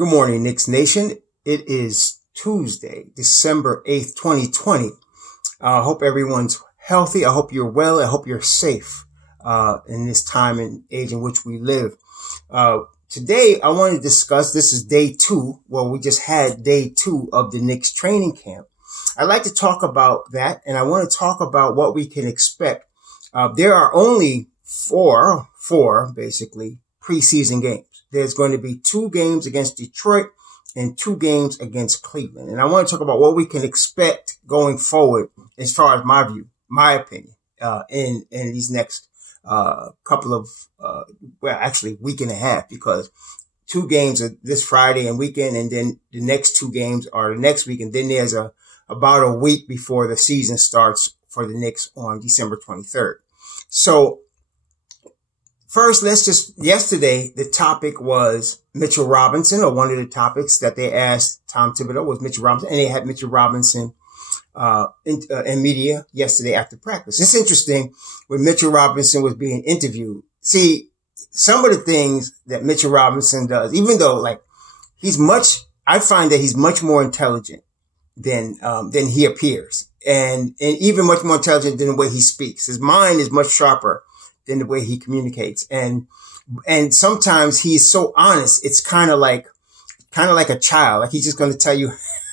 Good morning, Knicks Nation. It is Tuesday, December 8th, 2020. I hope everyone's healthy. I hope you're well. I hope you're safe in this time and age in which we live. Today, I want to discuss, this is day two. Well, we just had day two of the Knicks training camp. I'd like to talk about that, and I want to talk about what we can expect. There are only four basically preseason games. There's going to be 2 games against Detroit and 2 games against Cleveland. And I want to talk about what we can expect going forward as far as my view, my opinion, in these next couple of, actually week and a half, because 2 games are this Friday and weekend, and then the next 2 games are the next week. And then there's about a week before the season starts for the Knicks on December 23rd. So first, yesterday, the topic was Mitchell Robinson, or one of the topics that they asked Tom Thibodeau was Mitchell Robinson, and they had Mitchell Robinson in media yesterday after practice. It's interesting when Mitchell Robinson was being interviewed. See, some of the things that Mitchell Robinson does, even though I find that he's much more intelligent than he appears, and even much more intelligent than the way he speaks. His mind is much sharper than the way he communicates. And sometimes he's so honest. It's kind of like a child. Like he's just going to tell you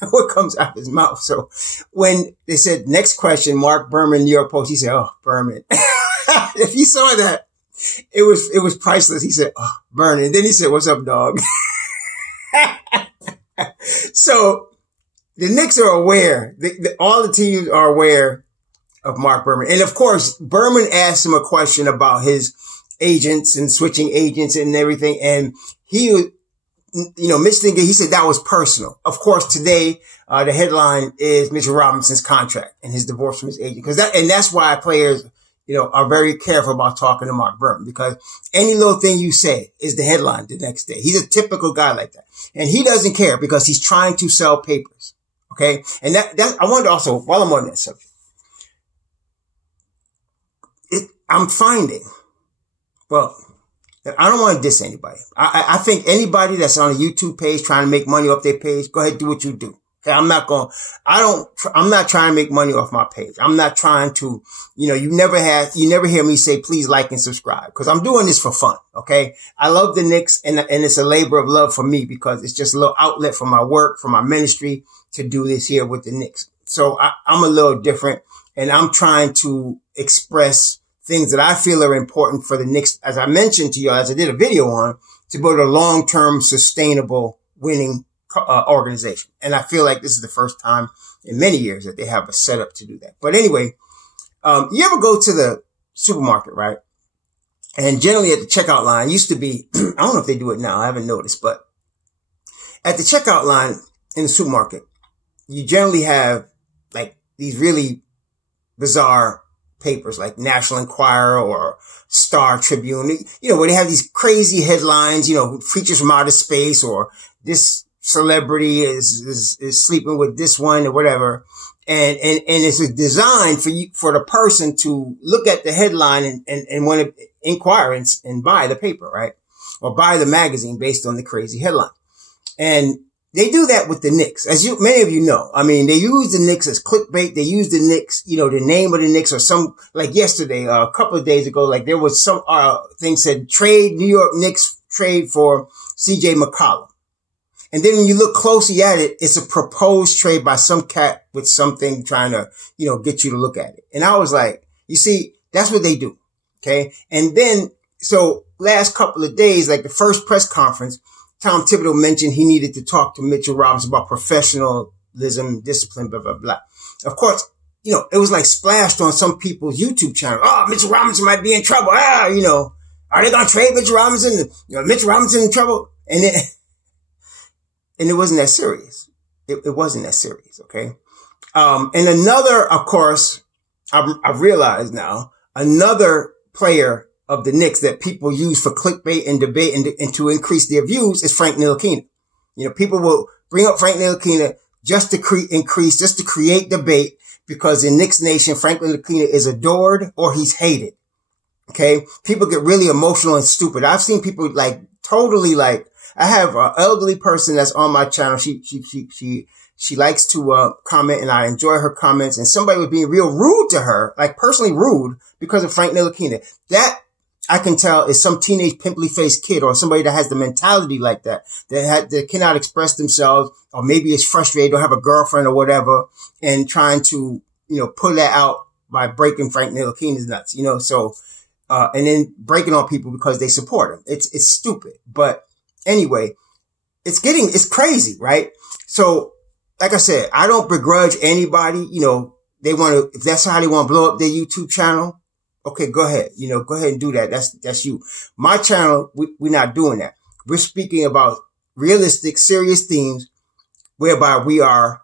what comes out of his mouth. So when they said next question, Mark Berman, New York Post, he said, "Oh, Berman." If you saw that, it was priceless. He said, "Oh, Berman." And then he said, "What's up, dog?" So the Knicks are aware. All the teams are aware of Mark Berman. And of course, Berman asked him a question about his agents and switching agents and everything. And he he said that was personal. Of course, today, the headline is Mitchell Robinson's contract and his divorce from his agent. That's why players, are very careful about talking to Mark Berman, because any little thing you say is the headline the next day. He's a typical guy like that. And he doesn't care because he's trying to sell papers. Okay. And I wonder also, while I'm on that subject, I'm finding, well, I don't want to diss anybody. I think anybody that's on a YouTube page trying to make money off their page, go ahead, do what you do. Okay. I'm not trying to make money off my page. I'm not trying to, you never hear me say, please like and subscribe, because I'm doing this for fun. Okay. I love the Knicks, and it's a labor of love for me, because it's just a little outlet for my work, for my ministry, to do this here with the Knicks. So I'm a little different, and I'm trying to express things that I feel are important for the Knicks, as I mentioned to you, as I did a video on, to build a long-term, sustainable, winning organization. And I feel like this is the first time in many years that they have a setup to do that. But anyway, you ever go to the supermarket, right? And generally at the checkout line, used to be, I don't know if they do it now, I haven't noticed, but at the checkout line in the supermarket, you generally have like these really bizarre papers like National Enquirer or Star Tribune, where they have these crazy headlines, creatures from outer space, or this celebrity is sleeping with this one, or whatever. And it's designed for the person to look at the headline and want to inquire and buy the paper, right? Or buy the magazine based on the crazy headline. And they do that with the Knicks, as many of you know. I mean, they use the Knicks as clickbait. They use the Knicks, the name of the Knicks, or some, like yesterday, a couple of days ago, like there was some thing said New York Knicks trade for CJ McCollum. And then when you look closely at it, it's a proposed trade by some cat with something trying to, get you to look at it. And I was like, you see, that's what they do. Okay. And then, so last couple of days, like the first press conference, Tom Thibodeau mentioned he needed to talk to Mitchell Robinson about professionalism, discipline, blah, blah, blah. Of course, it was like splashed on some people's YouTube channel. Oh, Mitchell Robinson might be in trouble. Are they going to trade Mitchell Robinson? Mitchell Robinson in trouble? And it wasn't that serious. It wasn't that serious. Okay. And another, of course, I've realized now, another player of the Knicks that people use for clickbait and debate and to increase their views is Frank Ntilikina. People will bring up Frank Ntilikina just to create debate, because in Knicks Nation, Frank Ntilikina is adored or he's hated. Okay. People get really emotional and stupid. I've seen people totally I have an elderly person that's on my channel. She likes to comment, and I enjoy her comments. And somebody was being real rude to her, like personally rude, because of Frank Ntilikina. That I can tell is some teenage pimply faced kid or somebody that has the mentality like that cannot express themselves, or maybe is frustrated or have a girlfriend or whatever, and trying to, pull that out by breaking Frank Ntilikina's nuts, so, and then breaking on people because they support him. It's stupid. But anyway, it's crazy, right? So, like I said, I don't begrudge anybody, they want to, if that's how they want to blow up their YouTube channel, okay, go ahead, go ahead and do that. That's you. My channel, we're not doing that. We're speaking about realistic, serious themes whereby we are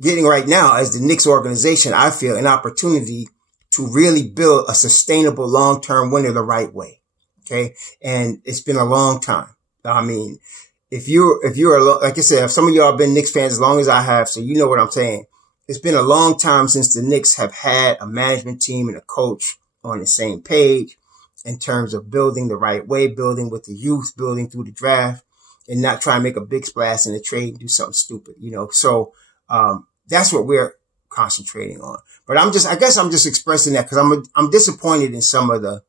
getting right now as the Knicks organization, I feel, an opportunity to really build a sustainable long-term winner the right way. Okay. And it's been a long time. I mean, if you're like I said, if some of y'all have been Knicks fans as long as I have, so you know what I'm saying. It's been a long time since the Knicks have had a management team and a coach on the same page in terms of building the right way, building with the youth, building through the draft, and not trying to make a big splash in the trade and do something stupid, So, that's what we're concentrating on. But I guess I'm just expressing that because I'm disappointed in some of the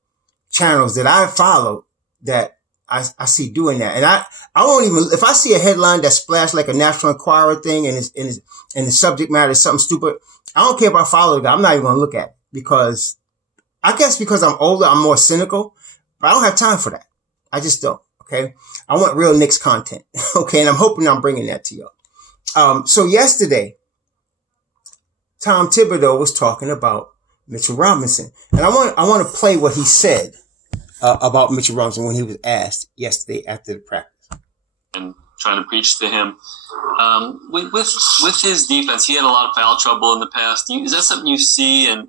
channels that I follow that I see doing that. And I won't even, if I see a headline that splashed like a National Enquirer thing and the subject matter is something stupid, I don't care if I follow the guy. I'm not even going to look at it because because I'm older, I'm more cynical, but I don't have time for that. I just don't. Okay. I want real Knicks content. Okay. And I'm hoping I'm bringing that to y'all. So yesterday, Tom Thibodeau was talking about Mitchell Robinson. And I want to play what he said about Mitchell Robinson when he was asked yesterday after the practice. And trying to preach to him. With his defense, he had a lot of foul trouble in the past. Is that something you see and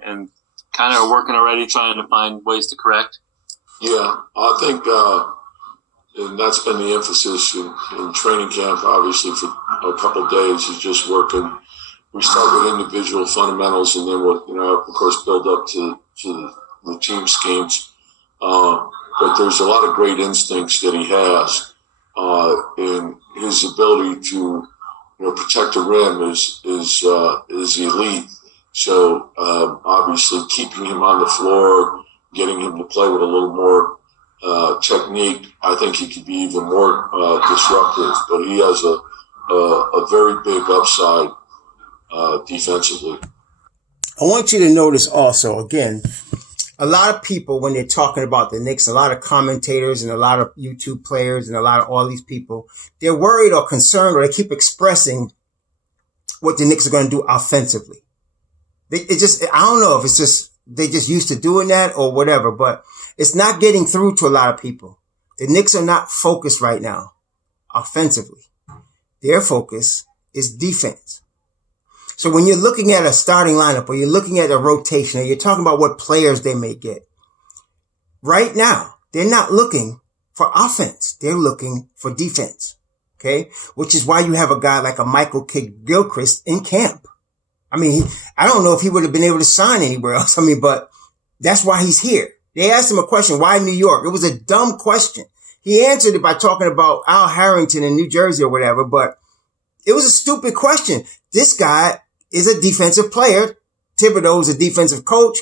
kind of are working already, trying to find ways to correct? Yeah, I think, and that's been the emphasis in training camp, obviously, for a couple of days, is just working. We start with individual fundamentals and then of course, build up to the team schemes. But there's a lot of great instincts that he has, and his ability to, protect the rim is elite. So, obviously keeping him on the floor, getting him to play with a little more, technique, I think he could be even more, disruptive, but he has a very big upside, defensively. I want you to notice also, again, a lot of people, when they're talking about the Knicks, a lot of commentators and a lot of YouTube players and a lot of all these people, they're worried or concerned, or they keep expressing what the Knicks are going to do offensively. I don't know if it's just, they just used to doing that or whatever, but it's not getting through to a lot of people. The Knicks are not focused right now offensively. Their focus is defense. So when you're looking at a starting lineup or you're looking at a rotation or you're talking about what players they may get, right now, they're not looking for offense. They're looking for defense. Okay. Which is why you have a guy like a Michael Kidd-Gilchrist in camp. I mean, I don't know if he would have been able to sign anywhere else. But that's why he's here. They asked him a question. Why New York? It was a dumb question. He answered it by talking about Al Harrington in New Jersey or whatever, but it was a stupid question. This guy is a defensive player. Thibodeau is a defensive coach.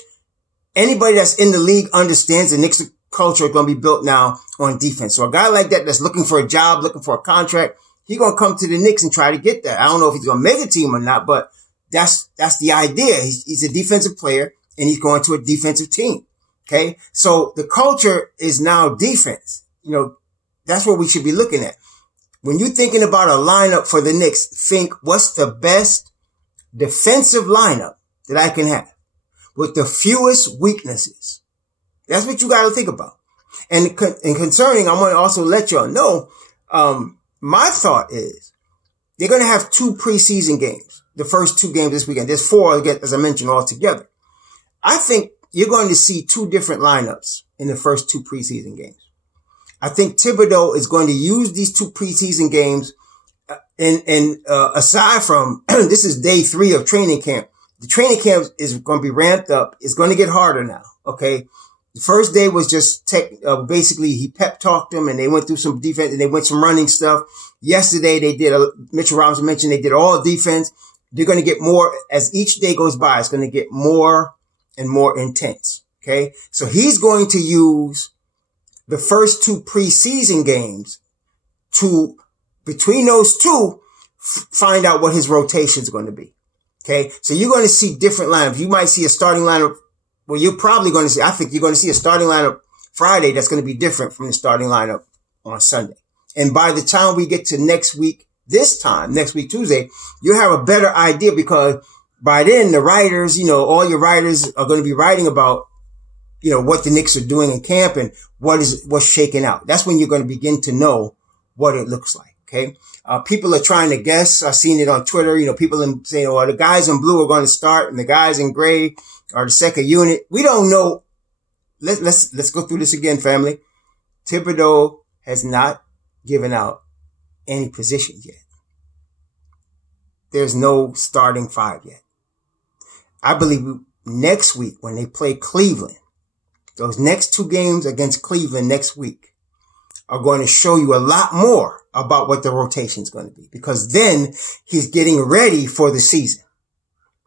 Anybody that's in the league understands the Knicks culture is going to be built now on defense. So a guy like that that's looking for a job, looking for a contract, he's going to come to the Knicks and try to get that. I don't know if he's going to make a team or not, but that's the idea. He's a defensive player and he's going to a defensive team. Okay. So the culture is now defense. That's what we should be looking at. When you're thinking about a lineup for the Knicks, think what's the best defensive lineup that I can have with the fewest weaknesses. That's what you got to think about. And concerning, I want to also let y'all know, my thought is they're going to have 2 preseason games, the first 2 games this weekend. There's 4, again, as I mentioned, all together. I think you're going to see 2 different lineups in the first 2 preseason games. I think Thibodeau is going to use these 2 preseason games and aside from, this is day 3 of training camp. The training camp is going to be ramped up. It's going to get harder now. Okay. The first day was just basically he pep talked them and they went through some defense and they went some running stuff. Yesterday they did, Mitchell Robinson mentioned they did all defense. They're going to get more as each day goes by. It's going to get more and more intense. Okay. So he's going to use the first 2 preseason games to, between those 2, find out what his rotation is going to be. Okay. So you're going to see different lineups. You might see a starting lineup. Well, you're probably going to see, I think you're going to see a starting lineup Friday that's going to be different from the starting lineup on Sunday. And by the time we get to next week, next week, Tuesday, you have a better idea because by then the writers, all your writers are going to be writing about, what the Knicks are doing in camp and what's shaking out. That's when you're going to begin to know what it looks like. Okay. People are trying to guess. I've seen it on Twitter. People are saying, oh, the guys in blue are going to start and the guys in gray are the second unit. We don't know. Let's go through this again, family. Thibodeau has not given out any positions yet. There's no starting 5 yet. I believe next week when they play Cleveland, those next 2 games against Cleveland next week are going to show you a lot more about what the rotation is going to be because then he's getting ready for the season.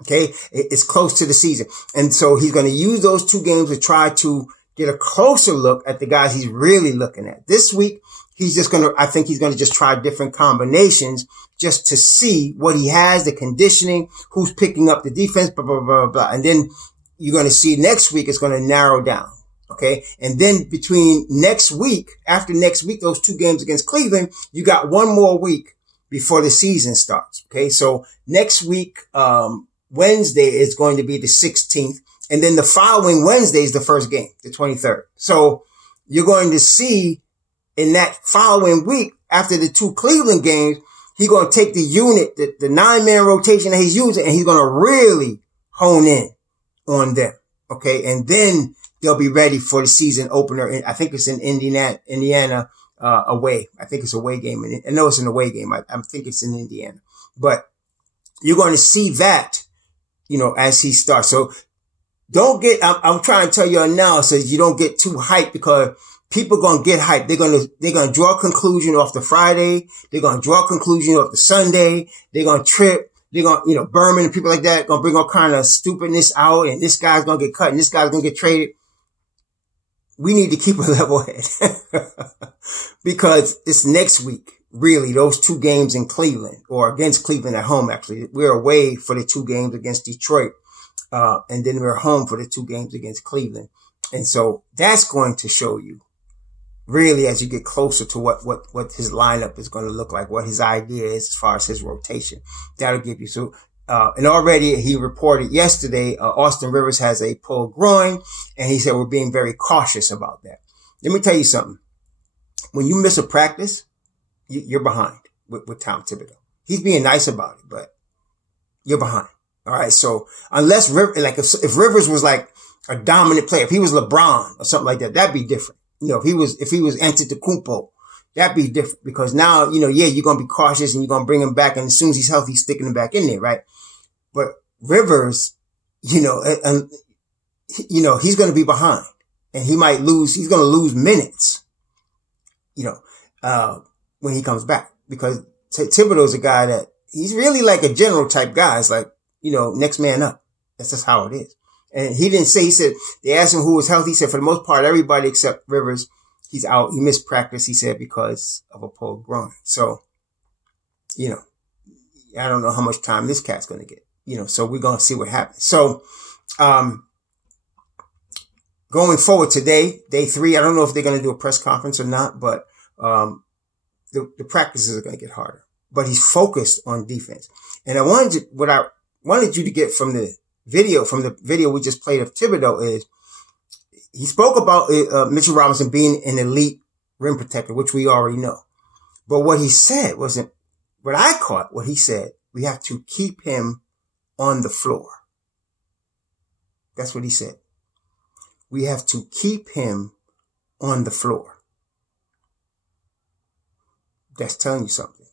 Okay. It's close to the season. And so he's going to use those 2 games to try to get a closer look at the guys he's really looking at. This week, I think he's going to just try different combinations just to see what he has, the conditioning, who's picking up the defense, blah, blah, blah, blah. And then you're going to see next week, it's going to narrow down. Okay. And then after next week, those 2 games against Cleveland, you got 1 more week before the season starts. Okay. So next week, Wednesday is going to be the 16th. And then the following Wednesday is the first game, the 23rd. So you're going to see in that following week, after the 2 Cleveland games, he's going to take the unit, the 9-man rotation that he's using, and he's going to really hone in on them. Okay. And then they'll be ready for the season opener. I think it's in Indiana, away. I think it's a away game. I know it's an away game. I think it's in Indiana, but you're going to see that, as he starts. So I'm trying to tell your analysis, you don't get too hyped because people going to get hyped. They're going to draw a conclusion off the Friday. They're going to draw a conclusion off the Sunday. They're going to trip. They're going to, Berman and people like that going to bring all kind of stupidness out and this guy's going to get cut and this guy's going to get traded. We need to keep a level head because it's next week. Really, those 2 games in Cleveland or against Cleveland at home, actually, we're away for the 2 games against Detroit. And then we're home for the 2 games against Cleveland. And so that's going to show you really as you get closer to what his lineup is going to look like, what his idea is as far as his rotation. That'll give you. So, and already he reported yesterday, Austin Rivers has a pulled groin and he said, we're being very cautious about that. Let me tell you something. When you miss a practice, you're behind with Tom Thibodeau. He's being nice about it, but you're behind. All right. So unless if Rivers was like a dominant player, if he was LeBron or something like that, that'd be different. If he was Antetokounmpo, that'd be different because now, you're going to be cautious and you're going to bring him back. And as soon as he's healthy, he's sticking him back in there. Right. But Rivers, he's going to be behind and he's going to lose minutes, when he comes back because Thibodeau's a guy that he's really like a general type guy. It's like, next man up. That's just how it is. And he didn't say, he said, they asked him who was healthy. He said, for the most part, everybody except Rivers, he's out. He missed practice, he said, because of a pulled groin. So, I don't know how much time this cat's going to get, so we're going to see what happens. So, going forward today, day 3, I don't know if they're going to do a press conference or not, but, the practices are going to get harder, but he's focused on defense. And what I wanted you to get from the video we just played of Thibodeau is he spoke about Mitchell Robinson being an elite rim protector, which we already know. But what he said wasn't what I caught. What he said, we have to keep him on the floor. That's what he said. We have to keep him on the floor. That's telling you something.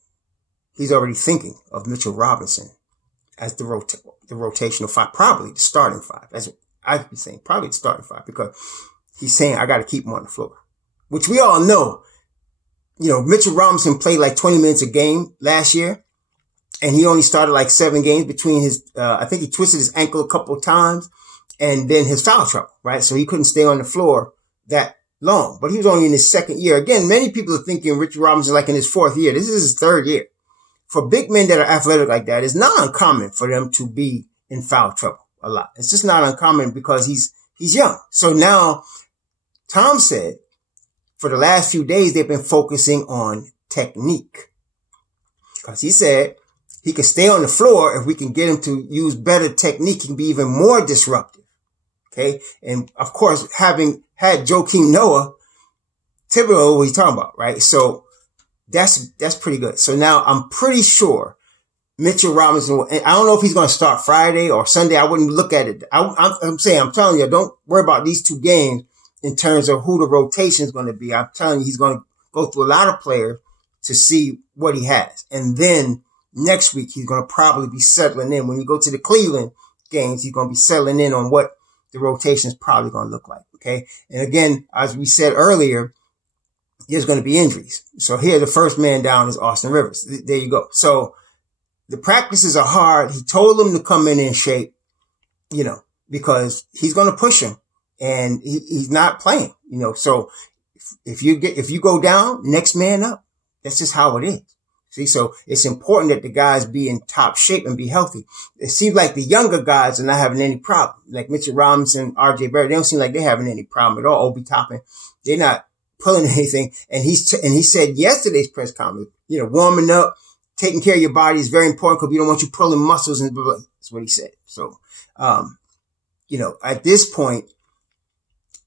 He's already thinking of Mitchell Robinson as the rotational 5, probably the starting 5. As I've been saying, probably the starting 5, because he's saying, I got to keep him on the floor, which we all know. Mitchell Robinson played like 20 minutes a game last year, and he only started like 7 games between his, I think he twisted his ankle a couple of times, and then his foul trouble, right? So he couldn't stay on the floor that long, but he was only in his 2nd year. Again, many people are thinking Richard Robinson like in his 4th year. This is his 3rd year. For big men that are athletic like that, it's not uncommon for them to be in foul trouble a lot. It's just not uncommon because he's young. So now Tom said for the last few days, they've been focusing on technique, because he said he can stay on the floor if we can get him to use better technique. He can be even more disruptive. Okay. And of course, having had Joakim Noah, Thibodeau, what he's talking about, right? So that's pretty good. So now I'm pretty sure Mitchell Robinson will, and I don't know if he's going to start Friday or Sunday. I wouldn't look at it. I'm telling you, don't worry about these 2 games in terms of who the rotation is going to be. I'm telling you, he's going to go through a lot of players to see what he has. And then next week, he's going to probably be settling in. When you go to the Cleveland games, he's going to be settling in on what the rotation is probably going to look like. Okay. And again, as we said earlier, there's going to be injuries. So here, the first man down is Austin Rivers. There you go. So the practices are hard. He told them to come in shape, because he's going to push him, and he's not playing, so if you go down, next man up. That's just how it is. See, so it's important that the guys be in top shape and be healthy. It seems like the younger guys are not having any problem. Like Mitchell Robinson, RJ Barrett, they don't seem like they're having any problem at all. Obi Toppin, they're not pulling anything. And he said yesterday's press conference, warming up, taking care of your body is very important because we don't want you pulling muscles, and blah, blah, blah. That's what he said. So, at this point,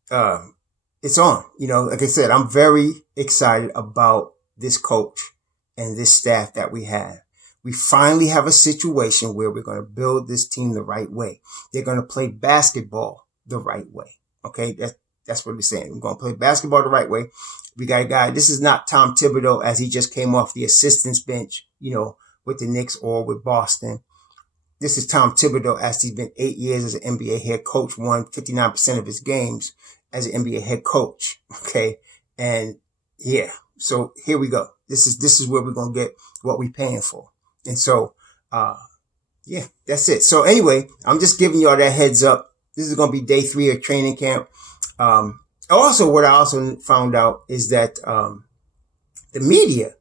it's on. Like I said, I'm very excited about this coach and this staff that we have. We finally have a situation where we're going to build this team the right way. They're going to play basketball the right way. Okay. That's what we're saying. We're going to play basketball the right way. We got a guy. This is not Tom Thibodeau as he just came off the assistants bench, with the Knicks or with Boston. This is Tom Thibodeau as he's been 8 years as an NBA head coach, won 59% of his games as an NBA head coach. Okay. And yeah, so here we go. This is where we're going to get what we're paying for. And so, yeah, that's it. So anyway, I'm just giving y'all that heads up. This is going to be day 3 of training camp. Also, what I also found out is that, the media,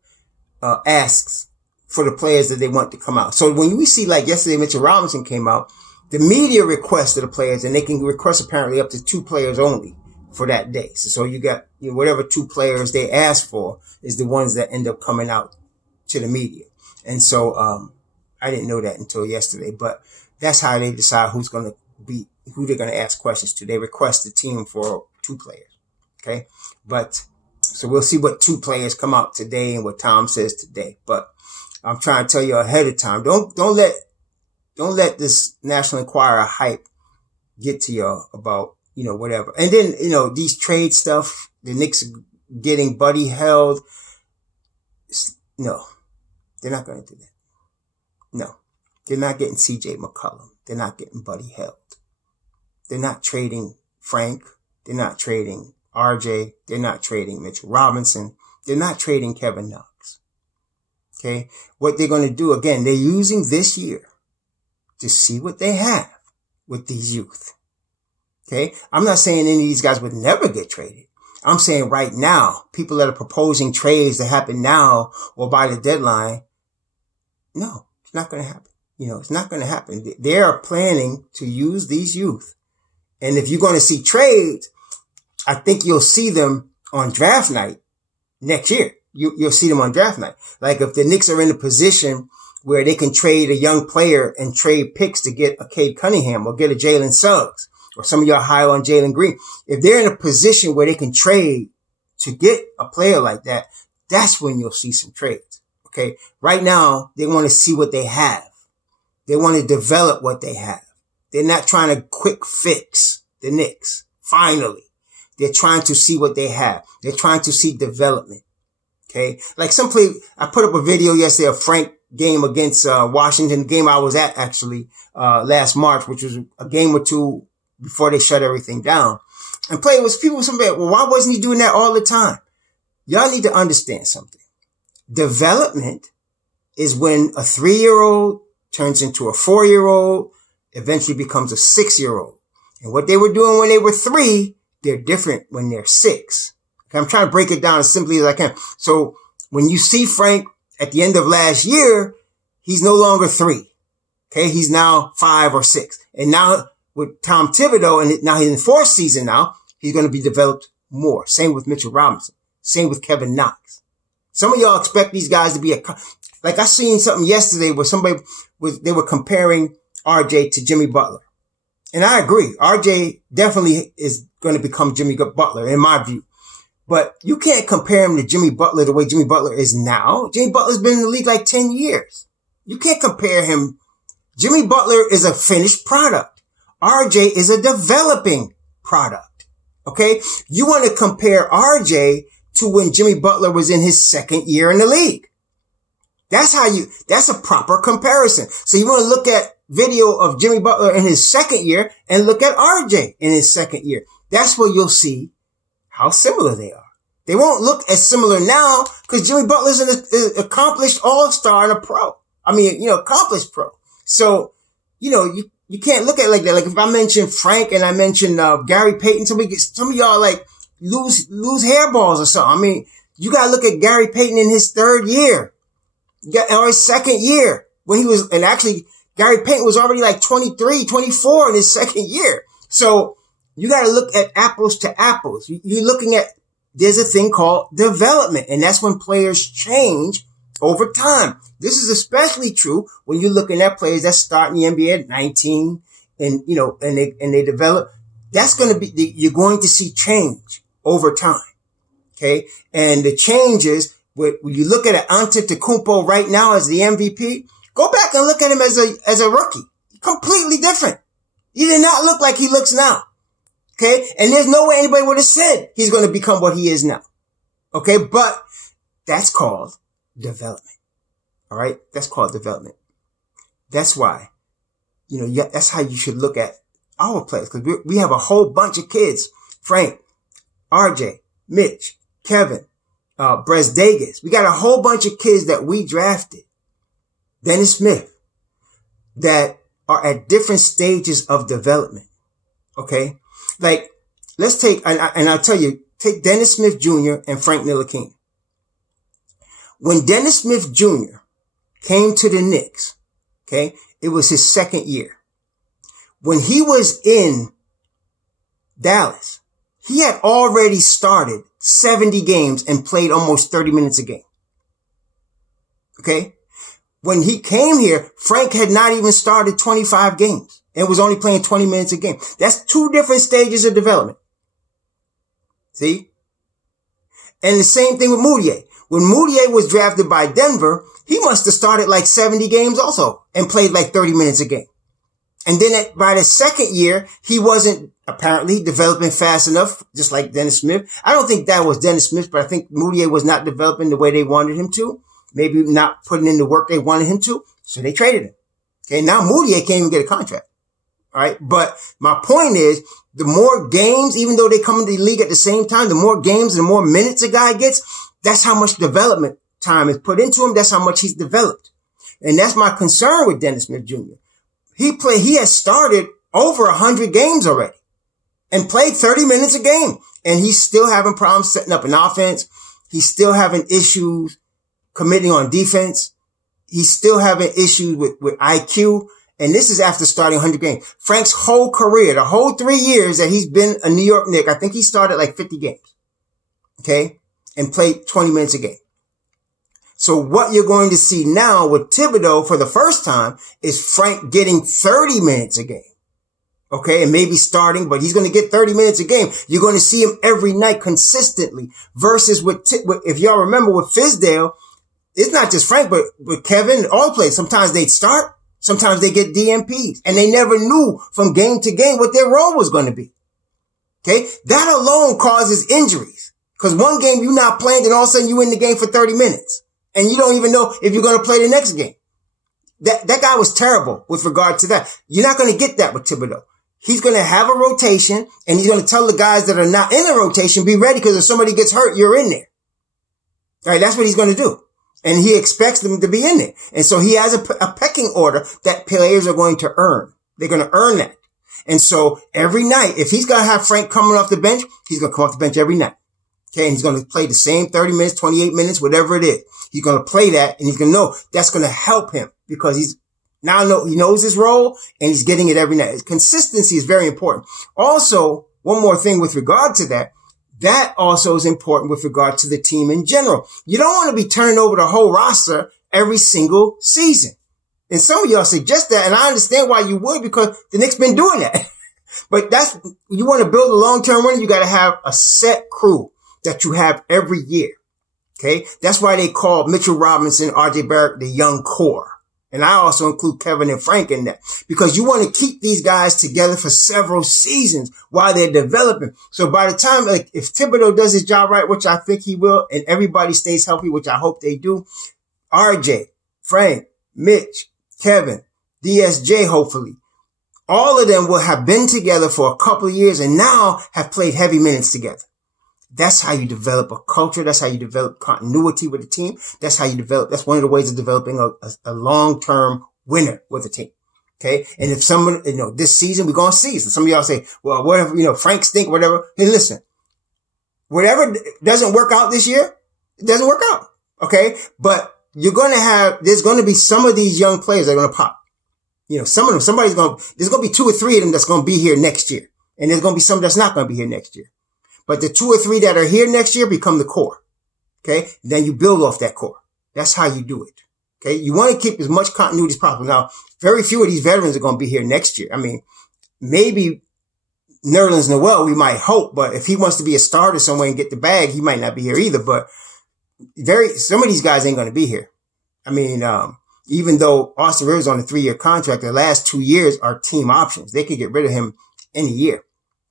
asks for the players that they want to come out. So when we see, like yesterday, Mitchell Robinson came out, the media requests the players, and they can request apparently up to 2 players only for that day. So you got, whatever 2 players they ask for is the ones that end up coming out to the media. And so, I didn't know that until yesterday, but that's how they decide who they're going to ask questions to. They request the team for 2 players. Okay. But so we'll see what 2 players come out today and what Tom says today. But I'm trying to tell you ahead of time. Don't let this National Enquirer hype get to you about, whatever. And then, these trade stuff, the Knicks getting Buddy held. No, they're not going to do that. No, they're not getting CJ McCollum. They're not getting Buddy held. They're not trading Frank. They're not trading RJ. They're not trading Mitchell Robinson. They're not trading Kevin Knox. Okay. What they're going to do, again, they're using this year to see what they have with these youth. Okay. I'm not saying any of these guys would never get traded. I'm saying right now, people that are proposing trades to happen now or by the deadline, no, it's not going to happen. It's not going to happen. They are planning to use these youth. And if you're going to see trades, I think you'll see them on draft night next year. You'll see them on draft night. Like if the Knicks are in a position where they can trade a young player and trade picks to get a Cade Cunningham or get a Jalen Suggs, or some of y'all high on Jalen Green. If they're in a position where they can trade to get a player like that, that's when you'll see some trades. Okay. Right now, they want to see what they have. They want to develop what they have. They're not trying to quick fix the Knicks. Finally, they're trying to see what they have. They're trying to see development. Okay. Like I put up a video yesterday of Frank game against, Washington, the game I was at actually, last March, which was a game or 2 before they shut everything down. and play with people. Somebody, well, why wasn't he doing that all the time? Y'all need to understand something. Development is when a 3-year-old turns into a 4-year-old, eventually becomes a 6-year-old. And what they were doing when they were 3, they're different when they're 6. Okay, I'm trying to break it down as simply as I can. So when you see Frank at the end of last year, he's no longer 3. Okay, he's now 5 or 6. And now with Tom Thibodeau, and now he's in the 4th season now, he's going to be developed more. Same with Mitchell Robinson. Same with Kevin Knox. Some of y'all expect these guys to be like I seen something yesterday where they were comparing RJ to Jimmy Butler. And I agree. RJ definitely is going to become Jimmy Butler in my view. But you can't compare him to Jimmy Butler the way Jimmy Butler is now. Jimmy Butler's been in the league like 10 years. You can't compare him. Jimmy Butler is a finished product. RJ is a developing product. Okay? You want to compare RJ to when Jimmy Butler was in his 2nd year in the league. That's a proper comparison. So you want to look at video of Jimmy Butler in his 2nd year and look at RJ in his 2nd year. That's where you'll see how similar they are. They won't look as similar now because Jimmy Butler's an accomplished all-star and a pro. Accomplished pro. So, you can't look at it like that. Like if I mention Frank and I mention Gary Payton, some of y'all like lose hairballs or something. I mean, you gotta look at Gary Payton in his 3rd year. Or his 2nd year when he was, and actually Gary Payton was already like 23, 24 in his 2nd year. So you got to look at apples to apples. You're looking at, there's a thing called development, and that's when players change over time. This is especially true when you're looking at players that start in the NBA at 19 and they develop. That's going to be, you're going to see change over time. Okay. And the changes, when you look at Antetokounmpo right now as the MVP, go back and look at him as a rookie. Completely different. He did not look like he looks now. Okay. And there's no way anybody would have said he's going to become what he is now. Okay. But that's called development. All right. That's called development. That's why, that's how you should look at our players. Cause we have a whole bunch of kids. Frank, RJ, Mitch, Kevin, Bresdagas. We got a whole bunch of kids that we drafted. Dennis Smith, that are at different stages of development. Okay. Like, let's take, and I'll tell you, take Dennis Smith Jr. and Frank Ntilikina. When Dennis Smith Jr. came to the Knicks, okay, it was his 2nd year. When he was in Dallas, he had already started 70 games and played almost 30 minutes a game. Okay. When he came here, Frank had not even started 25 games and was only playing 20 minutes a game. That's 2 different stages of development. See? And the same thing with Moutier. When Moutier was drafted by Denver, he must have started like 70 games also and played like 30 minutes a game. And then by the 2nd year, he wasn't apparently developing fast enough, just like Dennis Smith. I don't think that was Dennis Smith, but I think Moutier was not developing the way they wanted him to. Maybe not putting in the work they wanted him to. So they traded him. Okay. Now Moutier can't even get a contract. All right. But my point is, the more games, even though they come into the league at the same time, the more games and the more minutes a guy gets, that's how much development time is put into him. That's how much he's developed. And that's my concern with Dennis Smith Jr. He has started over 100 games already and played 30 minutes a game. And he's still having problems setting up an offense. He's still having issues committing on defense. He's still having issues with IQ. And this is after starting 100 games. Frank's whole career, the whole 3 years that he's been a New York Knick, I think he started like 50 games. Okay. And played 20 minutes a game. So what you're going to see now with Thibodeau for the first time is Frank getting 30 minutes a game. Okay. And maybe starting, but he's going to get 30 minutes a game. You're going to see him every night consistently versus if y'all remember with Fizdale, it's not just Frank, but with Kevin, all players. Sometimes they'd start. Sometimes they get DMPs and they never knew from game to game what their role was going to be. Okay. That alone causes injuries because one game you're not playing and all of a sudden you in the game for 30 minutes and you don't even know if you're going to play the next game. That guy was terrible with regard to that. You're not going to get that with Thibodeau. he's going to have a rotation, and he's going to tell the guys that are not in the rotation, be ready, because if somebody gets hurt, you're in there. All right, that's what he's going to do. And he expects them to be in there. And so he has a pecking order that players are going to earn. They're going to earn that. And so every night, if he's going to have Frank coming off the bench, he's going to come off the bench every night. Okay, and he's going to play the same 30 minutes, 28 minutes, whatever it is. He's going to play that, and he's going to know that's going to help him, because he knows his role, and he's getting it every night. Consistency is very important. Also, one more thing with regard to that, that also is important with regard to the team in general. You don't want to be turning over the whole roster every single season. And some of y'all suggest that, and I understand why you would, because the Knicks been doing that. But you want to build a long-term winner, you got to have a set crew that you have every year. Okay? That's why they call Mitchell Robinson, RJ Barrett the young core. And I also include Kevin and Frank in that, because you want to keep these guys together for several seasons while they're developing. So by the time, like, if Thibodeau does his job right, which I think he will, and everybody stays healthy, which I hope they do, RJ, Frank, Mitch, Kevin, DSJ, hopefully, all of them will have been together for a couple of years and now have played heavy minutes together. That's how you develop a culture. That's how you develop continuity with a team. That's that's one of the ways of developing a long-term winner with a team. Okay. And if someone, this season we're going to see. So some of y'all say, well, whatever, Frank stink, whatever. Hey, listen, whatever doesn't work out this year, it doesn't work out. Okay. But there's going to be some of these young players that are going to pop. Some of them, there's going to be 2 or 3 of them that's going to be here next year. And there's going to be some that's not going to be here next year. But the 2 or 3 that are here next year become the core. Okay. Then you build off that core. That's how you do it. Okay. You want to keep as much continuity as possible. Now, very few of these veterans are going to be here next year. I mean, maybe Nerlens Noel, we might hope, but if he wants to be a starter somewhere and get the bag, he might not be here either. But some of these guys ain't going to be here. I mean, even though Austin Rivers on a 3-year contract, the last 2 years are team options. They could get rid of him any year.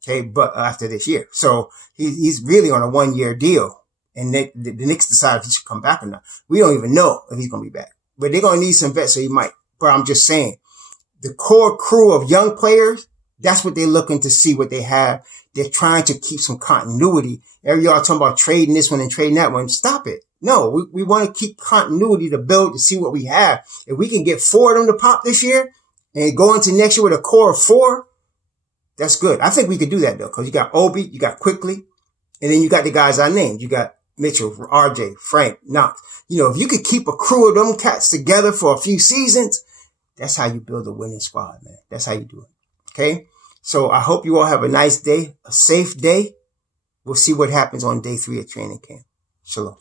Okay. But after this year. So he's really on a 1-year deal. And the Knicks decide if he should come back or not. We don't even know if he's going to be back, but they're going to need some vets. So he might, but I'm just saying the core crew of young players, that's what they're looking to see what they have. They're trying to keep some continuity. Every y'all talking about trading this one and trading that one. Stop it. No, we want to keep continuity to build to see what we have. If we can get 4 of them to pop this year and go into next year with a core of 4, that's good. I think we could do that though, because you got Obi, you got Quickly, and then you got the guys I named. You got Mitchell, RJ, Frank, Knox. If you could keep a crew of them cats together for a few seasons, that's how you build a winning squad, man. That's how you do it. Okay? So I hope you all have a nice day, a safe day. We'll see what happens on day 3 of training camp. Shalom.